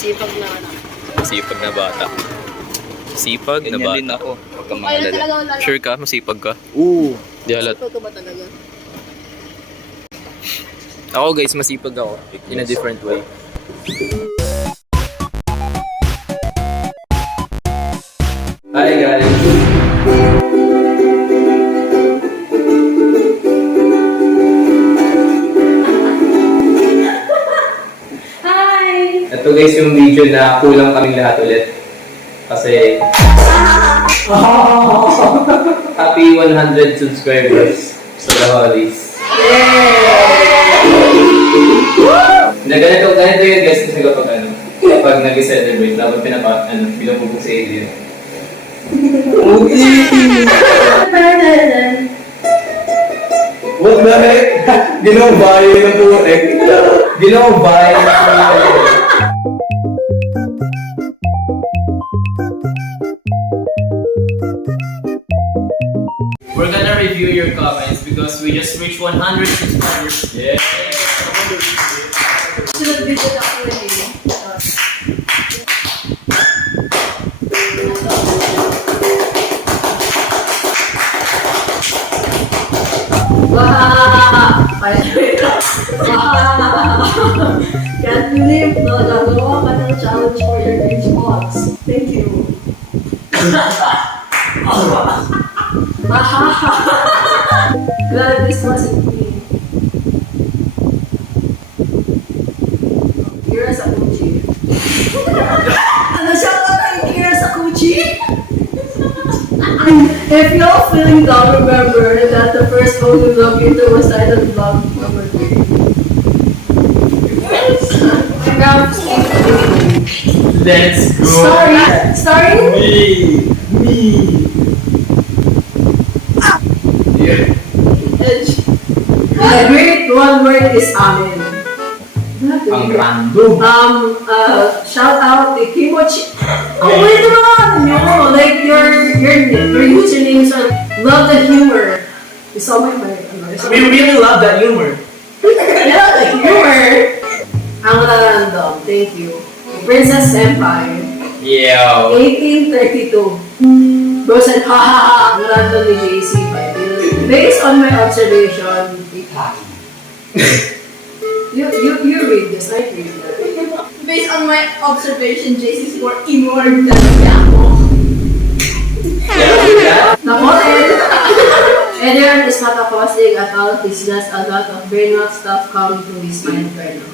Masipag na ano. Masipag na bata. Sipag na Ganyan bata. din ako. Huwag kang Kaya mangalala. talaga wala. Sure ka? Masipag ka? Oo. Di halat. Masipag ka ba talaga? Ako guys, masipag ako. In a different way. Hi guys! Hi! Ito guys yung video na kulang kaming lahat ulit. Kasi... Happy 100 subscribers sa The Hollies. Na ganito yun guys kasi kapag nag-celebrate, dapat pinapabubog si Adrian. What the heck? Ginawa ba yun ng putek? Ginawa ba yun? We're gonna review your comments because we just reached 100 subscribers. Yeah! Sunod video na ako eh. Can't believe na nagawa ka ng challenge for your rich box. Thank you. Glad this wasn't me. Kira Sakuchi. Ano siya ka kay Kira Sakuchi? If y'all feeling down, remember that the first phone you log into was titled Vlog Number 3. Let's go! Starring? Me! Yeah. Edge. The great one word is Amen. Ang random! Shout out to Kimochi. Oh, wait naman! No, like your usernames are love the humor. You saw my We really love that humor. love the humor. Ang random. Thank you. Princess Senpai. Yeah. 1832. Bros and hahaha. Ang random ni JC. Based on my observation, you read this. I read that. Based on my observation, JC is more emo than Yako. Adrian is not accosting at all. He's just a lot of brain-rot stuff coming to his mind right now.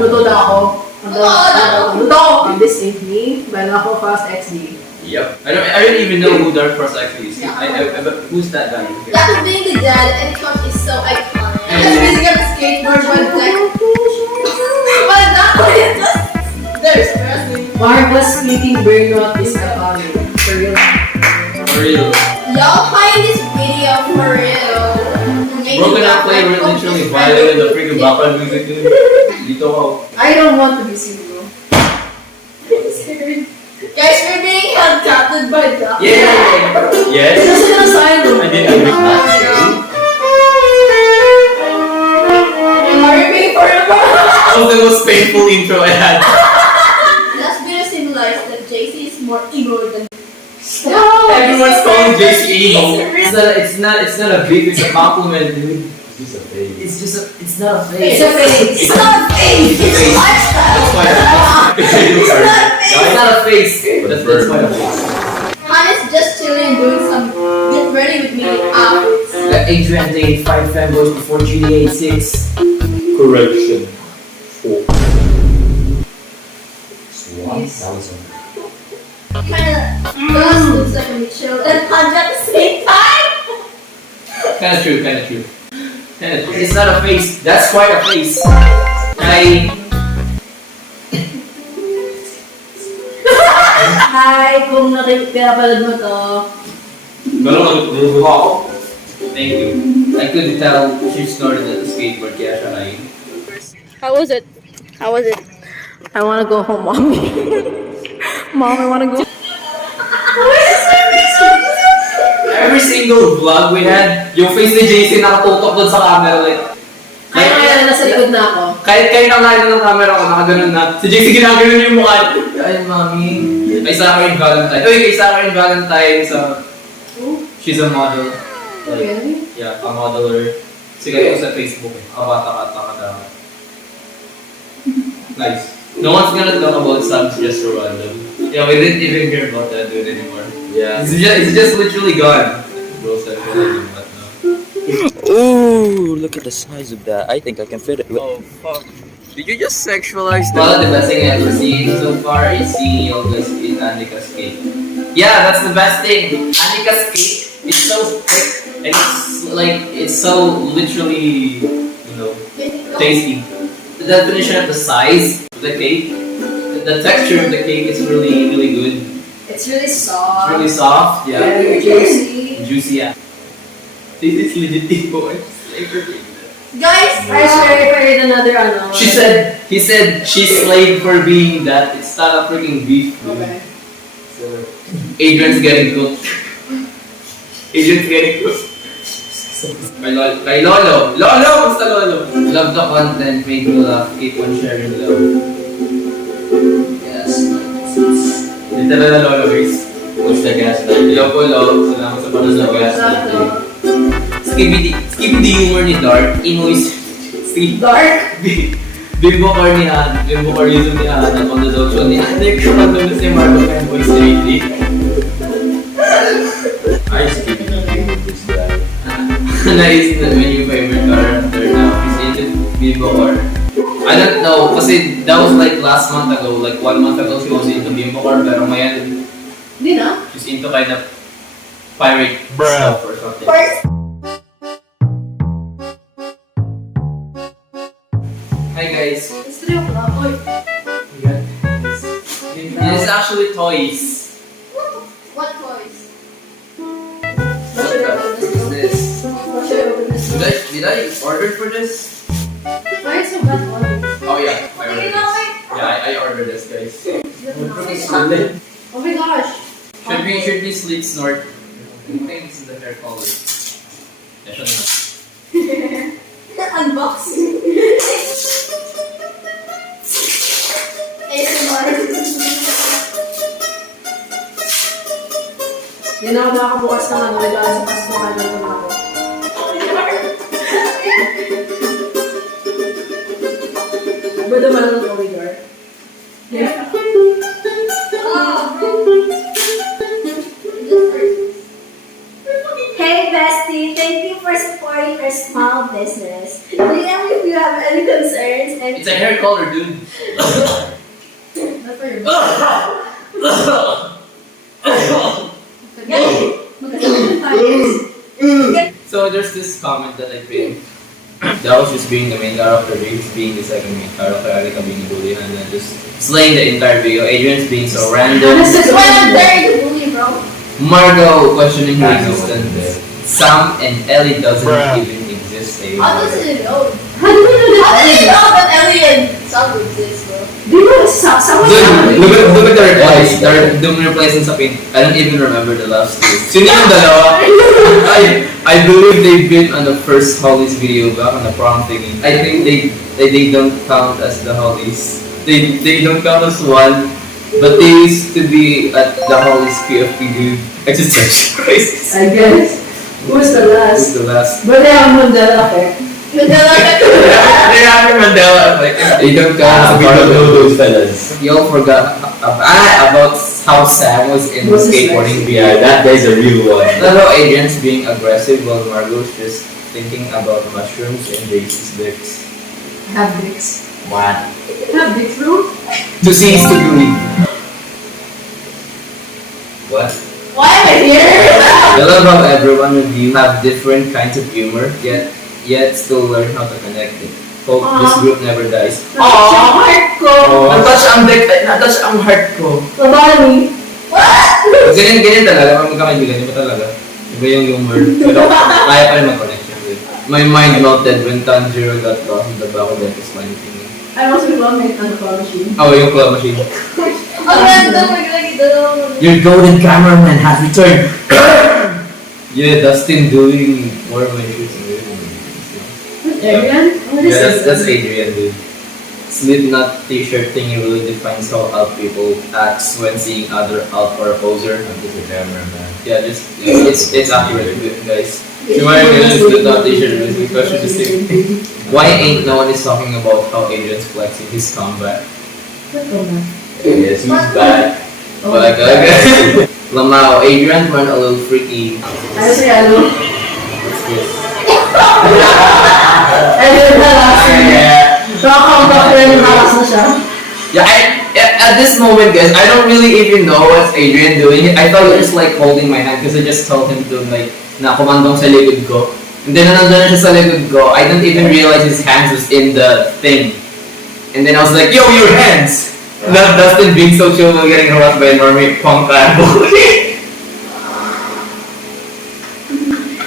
Luto na ako. Luto ako! This ain't me. By Nako Fast XD. Yep. I don't even know who Dark Force actually is. Who's that guy? Yako being the dad and coach is so iconic. Just using a skateboard one deck. But that one is just... They're stressing. Marvelous speaking brain-rot is coming. For real. For real. Y'all find this video for real. Broken Up Play were literally violent in the freaking background music dude. Dito ako. I don't want to be single. I'm scared. Guys, we're being held captive by Duck. Yeah! Yes? Just an asylum. I didn't agree with that. Are you being forever? That was the most painful intro I had. Let's be symbolize that JC is more emo than... Everyone's calling JC emo. It's not a beef, it's a compliment, dude. It's just a phase. It's not a phase. It's a face. It's not a face! It's a lifestyle! It's not a face. That's why a face. Han is just chilling doing some get ready with me outfits. Adrian dated 5 femboys before GTA 6. Correction. 4. Swan? That was on. Kinda does looks like a chill and punch at the same time. Kinda true. It's not a face. That's quite a face. Hi, kung pinapalad mo to. Ganun ako. Thank you. I could tell she started at the skateboard kaya siya ay. How was it? I wanna go home, mommy. Mom, I wanna go. Every single vlog we had, yung face ni JC nakatutok doon sa camera like. Kaya nasa likod na ako. Kahit kayo nakain ng camera ko, nakaganon na. Si JC ginaganon yung mukha. Ay, mami. Ay, sa akin Valentine. Uy, kay sa akin Valentine. She's a model. Really? Yeah, a modeler. Sigat ko sa Facebook eh. Kabata-kata-kata. Nice. No one's gonna talk about Sam's just for random. Yeah, we didn't even hear about that dude anymore. Yeah. It's just literally gone. Bro said, what now? Ooh, look at the size of that. I think I can fit it. Oh, fuck. Did you just sexualize Well, the best thing I've ever seen so far is seeing Yogas in Annika's cake. Yeah, that's the best thing. Annika's cake is so thick and it's so literally, tasty. The definition of the size of the cake, the texture of the cake is really, really good. It's really soft. It's really soft, yeah. Very juicy. Juicy, yeah. This is legit tipo. Guys, I swear if I read another ano. He said she slaved for being that. It's not a freaking beef. Dude. Okay. So, Adrian's getting cooked. Adrian's getting cooked. Kay Lolo. Lolo! Basta Lolo. Love the content, make me laugh, keep on sharing love. Yes. Dito na Lolo guys. Push the gas light. Hello po Lolo. Salamat sa push the gas light. Skibidi humor ni Dark. Inoy's Dark? Bimbo Carnism ni Hana. Pang-deduction ni Anik. Kapag si Marco Fanboy Safety. I Skibidi this guy. Nice na when you favorite character now. Is it Bimbo or? I don't know. Kasi that was like last month ago. Like 1 month ago she was into Bimbo Car. Pero ngayon Hindi na. she's into kind of pirate stuff or something. first, Hi guys. it's 3 o'clock. Oy, This is actually toys. what toys? What is this? What should I open this? Did I order for this? Why is so bad one? Oh yeah, I ordered You know this. it? Yeah, I ordered this guys. Oh my gosh. Should be sleep snort. I think this is the hair color. Yeah, shut up. Unboxing. ASMR. Yan ako nakakabukas ng ano, regalo sa Pasko ka na naman ako. Ba naman ang corridor? Yeah. Hey bestie, thank you for supporting our small business. DM if you have any concerns and It's a hair color, dude. Not for your So there's this comment that I pinned. That was just being the main character, James being the second main character, Alika being bully, and then just slaying the entire video. Adrian's being so random. That's why I'm very the bully, bro. Margot questioning her existence. Sam and Ellie doesn't even exist How anymore. does it know? How do you know How that? do you know that Ellie and Sam exist, bro? Do you know someone Dude, look at the replies. The replies in sa pin. I don't even remember the last two. Sino yung dalawa? I believe they've been on the first Hollies video back on the prom thingy. I think they don't count as the Hollies. They don't count as one, but they used to be at the Hollies PFP dude. Existential crisis. I guess. Who's the Who's last? the last? But they have Mandela effect. They have Mandela effect. They don't count as We part don't of know the. those fellas. Y'all forgot about how Sam was in the What's his skateboarding video. Yeah, that guy's a real one. Hello, Adrian's being aggressive while Margot's just thinking about mushrooms and Jason's dicks. Have dicks. What? Have dicks, bro? To see is to believe. What? Why am I here? I love how everyone of you have different kinds of humor, yet still learn how to connect it. Hope this group never dies. Aww! Ang heart ko! Natouch ang heart ko. Babani! What? Ganyan talaga, pag magkakaibigan, iba talaga. Iba yung humor. Pero kaya pa rin mag-connection with. My mind melted when Tanjiro got lost in the back of the slime thing. I also love my claw machine. Oh, yung claw machine. Ang random, maglagi doon. Your golden cameraman has returned! Yeah, Dustin doing more of my shoots. Adrian? What is Yeah, this? that's Adrian, dude. Slipknot t-shirt thingy really defines how out people acts when seeing other out or a poser. I'm just a cameraman. Yeah, it's accurate, guys. So why is Slipknot t-shirt really question the same? Why ain't no one is talking about how Adrian's flexing his comeback? Yes, who's back? But okay. Lamau, Adrian went a little freaky. Ano si ano? What's this? Adrian na last year. Nakaka-comeback na yung lakas na siya. Yeah, at this moment, guys, I don't really even know what's Adrian doing. I thought he was just like holding my hand because I just told him to like na kumandong sa likod ko. And then nandun na siya sa likod ko, I didn't even realize his hands was in the thing. And then I was like, yo, your hands! That Dustin being so chill while getting harassed by a normie punk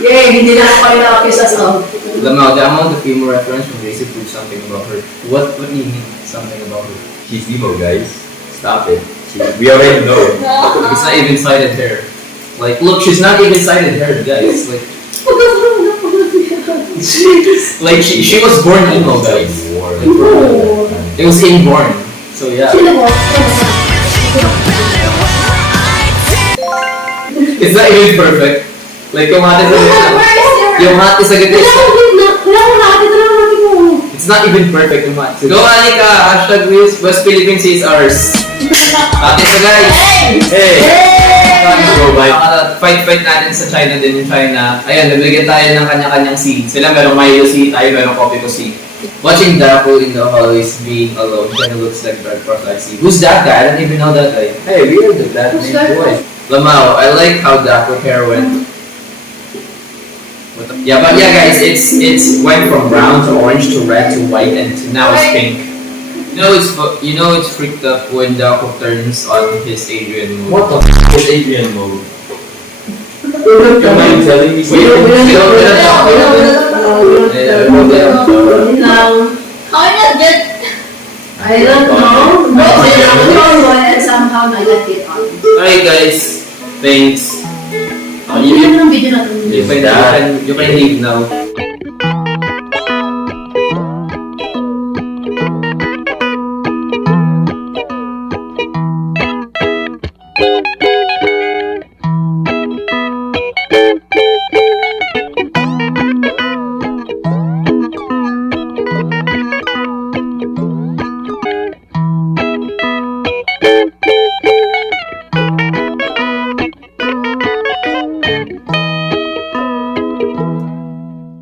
Yay, hindi na ako kayo nakakisa sa Lamau, the amount of humor reference from Gracie proved something about her. What do you mean, something about her? She's emo, guys. Stop it. We already know. It's not even sided hair. Like, look, she's not even sided hair, guys. Like she was born emo, guys. It was inborn. So yeah. It's not even perfect. Like yung hati sa gitna. Yung hati sa gitna. It's not even perfect yung hati. Go Anika, hashtag West Philippines is ours. Hati sa guys. Hey! Fight natin sa China din yung China. Ayan, nabigyan tayo ng kanya-kanyang seed. Sila merong Milo seed, tayo merong Coffee ko seed. Watching Dapo in the hallways being alone kind of looks like Dark Cross see. Who's that guy? I don't even know that guy. Hey, we are the bad Who's that? boy. Lamau, I like how Dapo hair went. Yeah, but yeah, guys, it's went from brown to orange to red to white and to now it's pink. You know it's freaked up when Dapo turns on his Adrian mode. What the f is Adrian mode? Am I telling me How did I get? I don't know. No, I don't know and somehow I left it on. Alright guys, thanks. Yun yung video na to. You can leave now.